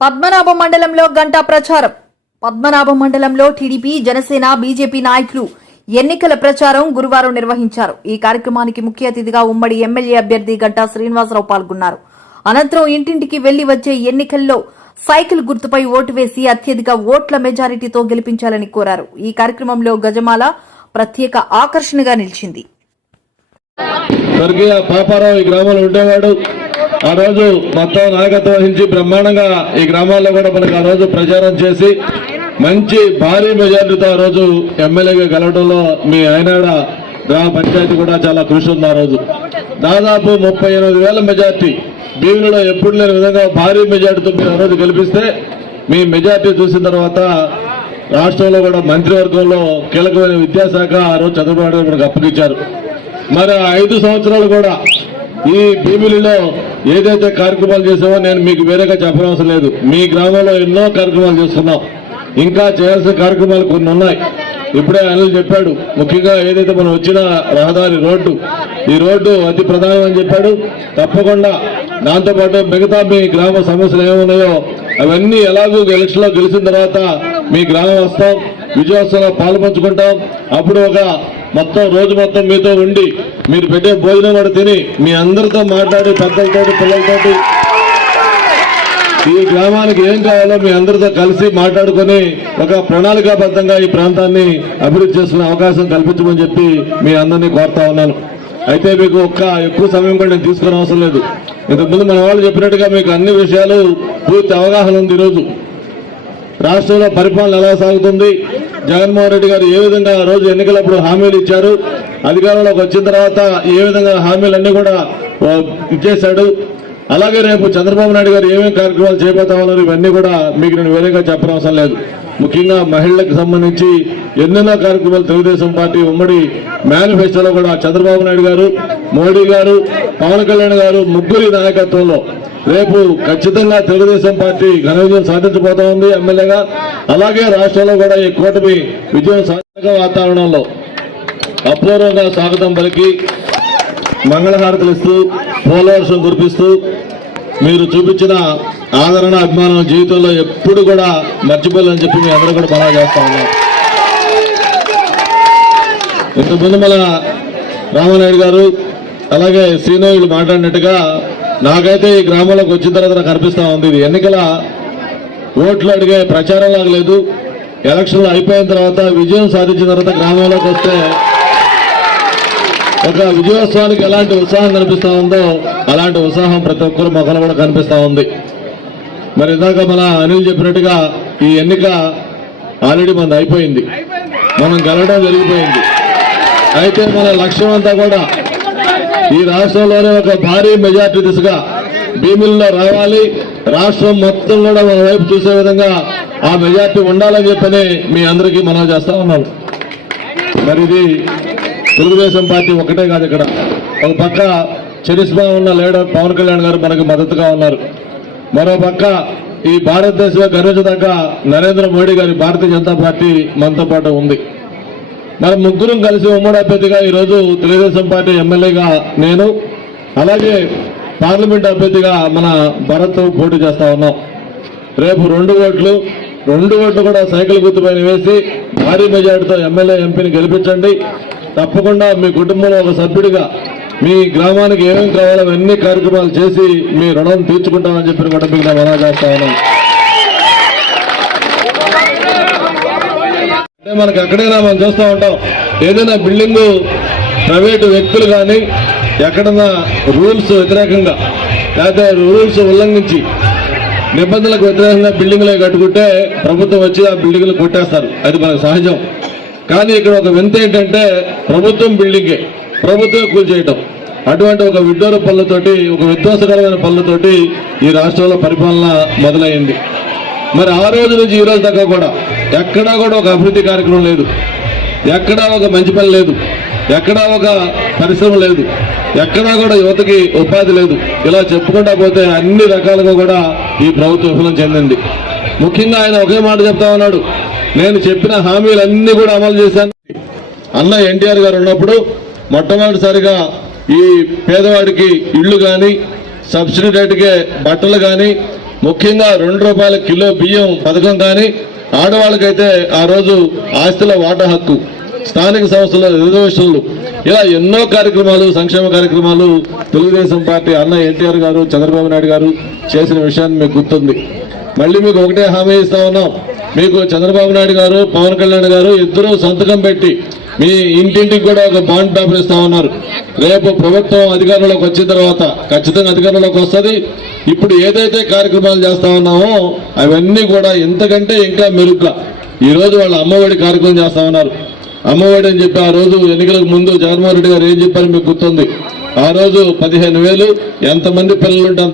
పద్మనాభం మండలంలో గంటా ప్రచారం. పద్మనాభం మండలంలో టీడీపీ, జనసేన, బీజేపీ నాయకులు ఎన్నికల ప్రచారం గురువారం నిర్వహించారు. ఈ కార్యక్రమానికి ముఖ్య అతిథిగా ఉమ్మడి ఎమ్మెల్యే అభ్యర్థి గంటా శ్రీనివాసరావు పాల్గొన్నారు. అనంతరం ఇంటింటికి వెళ్లి వచ్చే ఎన్నికల్లో సైకిల్ గుర్తుపై ఓటు వేసి అత్యధిక ఓట్ల మెజారిటీతో గెలిపించాలని కోరారు. ఈ కార్యక్రమంలో గజమాల ప్రత్యేక ఆకర్షణగా నిలిచింది. స్వర్గీయ పాపారావు ఈ గ్రామంలో ఉండేవాడు. ఆ రోజు మొత్తం నాయకత్వం వహించి బ్రహ్మాండంగా ఈ గ్రామాల్లో కూడా మనకు ఆ రోజు ప్రచారం చేసి మంచి భారీ మెజార్టీతో ఆ రోజు ఎమ్మెల్యేగా గెలవడంలో మీ ఆయనాడ గ్రామ పంచాయతీ కూడా చాలా కృషి ఉంది. ఆ రోజు దాదాపు 38,000 మెజార్టీ, భీములలో ఎప్పుడు లేని విధంగా భారీ మెజార్టీతో మీరు ఆ రోజు గెలిపిస్తే మీ మెజార్టీ చూసిన తర్వాత రాష్ట్రంలో కూడా మంత్రివర్గంలో కీలకమైన విద్యాశాఖ ఆ రోజు చంద్రబాబు మనకు అప్పగించారు. మరి 5 సంవత్సరాలు కూడా ఈ భీమిలిలో ఏదైతే కార్యక్రమాలు చేసామో నేను మీకు వేరేగా చెప్పనవసరం లేదు. మీ గ్రామంలో ఎన్నో కార్యక్రమాలు చేస్తున్నాం, ఇంకా చేయాల్సిన కార్యక్రమాలు కొన్ని ఉన్నాయి. ఇప్పుడే అనిల్ చెప్పాడు, ముఖ్యంగా ఏదైతే మనం వచ్చిన రహదారి రోడ్డు, ఈ రోడ్డు అతి ప్రధానం అని చెప్పాడు. తప్పకుండా దాంతోపాటు మిగతా మీ గ్రామ సమస్యలు ఏమున్నాయో అవన్నీ ఎలాగూ ఎలక్షన్లో గెలిచిన తర్వాత మీ గ్రామం వస్తాం, విజయోత్సవంలో పాల్పంచుకుంటాం. అప్పుడు ఒక మొత్తం రోజు మొత్తం మీతో ఉండి మీరు పెట్టే భోజనం కూడా తిని మీ అందరితో మాట్లాడి పెద్దలతోటి పిల్లలతోటి ఈ గ్రామానికి ఏం కావాలో మీ అందరితో కలిసి మాట్లాడుకొని ఒక ప్రణాళికాబద్ధంగా ఈ ప్రాంతాన్ని అభివృద్ధి చేసుకునే అవకాశం కల్పించమని చెప్పి మీ అందరినీ కోరుతా ఉన్నాను. అయితే మీకు ఎక్కువ సమయం కూడా నేను తీసుకునే అవసరం లేదు. ఇంతకుముందు మన వాళ్ళు చెప్పినట్టుగా మీకు అన్ని విషయాలు పూర్తి అవగాహన ఉంది. ఈరోజు రాష్ట్రంలో పరిపాలన ఎలా సాగుతుంది, జగన్మోహన్ రెడ్డి గారు ఏ విధంగా ఆ రోజు ఎన్నికలప్పుడు హామీలు ఇచ్చారు, అధికారంలోకి వచ్చిన తర్వాత ఏ విధంగా హామీలన్నీ కూడా ఇచ్చేశాడు, అలాగే రేపు చంద్రబాబు నాయుడు గారు ఏమేమి కార్యక్రమాలు చేయబోతా ఉన్నారు, ఇవన్నీ కూడా మీకు నేను వేరేగా చెప్పనవసరం లేదు. ముఖ్యంగా మహిళలకు సంబంధించి ఎన్నెన్నో కార్యక్రమాలు తెలుగుదేశం పార్టీ ఉమ్మడి మేనిఫెస్టోలో కూడా చంద్రబాబు నాయుడు గారు, మోడీ గారు, పవన్ కళ్యాణ్ గారు ముగ్గురి నాయకత్వంలో రేపు ఖచ్చితంగా తెలుగుదేశం పార్టీ ఘన విజయం సాధించబోతా ఉంది ఎమ్మెల్యేగా. అలాగే రాష్ట్రంలో కూడా ఈ కూటమి విజయం సాధించే వాతావరణంలో అపూర్వంగా స్వాగతం పలికి మంగళహారతులు ఇస్తూ పూలవర్షం కురిపిస్తూ మీరు చూపించిన ఆదరణ అభిమానం జీవితంలో ఎప్పుడు కూడా మర్చిపోలేని చెప్పి మీ అందరూ కూడా బాగా చేస్తా ఉన్నారు. ఇంతకుముందు మన రామానాయుడు గారు అలాగే శ్రీనోయులు మాట్లాడినట్టుగా నాకైతే ఈ గ్రామంలోకి వచ్చిన తర్వాత నాకు అనిపిస్తా ఉంది, ఇది ఎన్నికల ఓట్లు అడిగే ప్రచారం లాగా లేదు. ఎలక్షన్లు అయిపోయిన తర్వాత విజయం సాధించిన తర్వాత గ్రామంలోకి వస్తే ఒక విజయోత్సవానికి ఎలాంటి ఉత్సాహం కనిపిస్తా ఉందో అలాంటి ఉత్సాహం ప్రతి ఒక్కరు మొక్కలు కూడా కనిపిస్తా ఉంది. మరి ఇందాక మన అనిల్ చెప్పినట్టుగా ఈ ఎన్నిక ఆల్రెడీ మనది అయిపోయింది, మనం గెలవడం జరిగిపోయింది. అయితే మన లక్ష్యం అంతా కూడా ఈ రాష్ట్రంలోనే ఒక భారీ మెజార్టీ దిశగా భీమిల్లో రావాలి, రాష్ట్రం మొత్తం కూడా మన వైపు చూసే విధంగా ఆ మెజార్టీ ఉండాలని చెప్పని మీ అందరికీ మనవి చేస్తా ఉన్నాను. మరి ఇది తెలుగుదేశం పార్టీ ఒకటే కాదు, ఇక్కడ ఒక పక్క చరిస్మా ఉన్న లీడర్ పవన్ కళ్యాణ్ గారు మనకు మద్దతుగా ఉన్నారు, మరో పక్క ఈ భారతదేశంలో గర్వించదగ్గ నరేంద్ర మోడీ గారి భారతీయ జనతా పార్టీ మనతో పాటు ఉంది. మనం ముగ్గురం కలిసి ఉమ్మడి అభ్యర్థిగా ఈరోజు తెలుగుదేశం పార్టీ ఎమ్మెల్యేగా నేను, అలాగే పార్లమెంట్ అభ్యర్థిగా మన భరత్ పోటీ చేస్తా ఉన్నాం. రేపు 2 ఓట్లు కూడా సైకిల్ గుర్తుపైన వేసి భారీ మెజార్టీతో ఎమ్మెల్యే ఎంపీని గెలిపించండి. తప్పకుండా మీ కుటుంబంలో ఒక సభ్యుడిగా మీ గ్రామానికి ఏమేమి కావాలో అవన్నీ కార్యక్రమాలు చేసి మీ రుణం తీర్చుకుంటామని చెప్పి కూడా మీకు నేను మనవి చేస్తా ఉన్నాను. అంటే మనకు ఎక్కడైనా మనం చూస్తూ ఉంటాం, ఏదైనా బిల్డింగు ప్రైవేటు వ్యక్తులు కానీ ఎక్కడన్నా రూల్స్ వ్యతిరేకంగా లేకపోతే రూల్స్ ఉల్లంఘించి నిబంధనలకు వ్యతిరేకంగా బిల్డింగ్లే కట్టుకుంటే ప్రభుత్వం వచ్చి ఆ బిల్డింగ్లు కొట్టేస్తారు, అది మనకు సహజం. కానీ ఇక్కడ ఒక వింత ఏంటంటే ప్రభుత్వం బిల్డింగే, ప్రభుత్వమే కూల్చేయటం. అటువంటి ఒక విడ్డూర పనులతోటి, ఒక విధ్వంసకరమైన పనులతోటి ఈ రాష్ట్రంలో పరిపాలన మొదలైంది. మరి ఆ రోజు నుంచి ఈ రోజు దాకా కూడా ఎక్కడా కూడా ఒక అభివృద్ధి కార్యక్రమం లేదు, ఎక్కడా ఒక మంచి పని లేదు, ఎక్కడా ఒక పరిశ్రమ లేదు, ఎక్కడా కూడా యువతకి ఉపాధి లేదు. ఇలా చెప్పుకుంటా పోతే అన్ని రకాలుగా కూడా ఈ ప్రభుత్వం విఫలం చెందింది. ముఖ్యంగా ఆయన ఒకే మాట చెప్తా ఉన్నాడు, నేను చెప్పిన హామీలన్నీ కూడా అమలు చేశాను. అన్న ఎన్టీఆర్ గారు ఉన్నప్పుడు మొట్టమొదటిసారిగా ఈ పేదవాడికి ఇళ్ళు కానీ, సబ్సిడీ రేటుకే బట్టలు కానీ, ముఖ్యంగా ₹2 కిలో బియ్యం పథకం కానీ, ఆడవాళ్ళకైతే ఆ రోజు ఆస్తిలో వాటా హక్కు, స్థానిక సంస్థల రిజర్వేషన్లు, ఇలా ఎన్నో కార్యక్రమాలు, సంక్షేమ కార్యక్రమాలు తెలుగుదేశం పార్టీ అన్న ఎన్టీఆర్ గారు, చంద్రబాబు నాయుడు గారు చేసిన విషయాన్ని మీకు గుర్తుంది. మళ్ళీ మీకు ఒకటే హామీ ఇస్తా ఉన్నాం. మీకు చంద్రబాబు నాయుడు గారు, పవన్ కళ్యాణ్ గారు ఇద్దరూ సంతకం పెట్టి మీ ఇంటింటికి కూడా ఒక బాండ్ పేపర్ ఇస్తా ఉన్నారు. రేపు ప్రభుత్వం అధికారంలోకి వచ్చిన తర్వాత ఖచ్చితంగా అధికారంలోకి వస్తుంది. ఇప్పుడు ఏదైతే కార్యక్రమాలు చేస్తా ఉన్నామో అవన్నీ కూడా ఇంతకంటే ఇంకా మెరుగ్గా ఈ రోజు వాళ్ళ అమ్మఒడి కార్యక్రమం చేస్తా ఉన్నారు. అమ్మఒడి అని చెప్పి ఆ రోజు ఎన్నికలకు ముందు జగన్మోహన్ రెడ్డి గారు ఏం చెప్పారు మీకు గుర్తుంది. ఆ రోజు 15,000 ఎంతమంది పిల్లలుంటే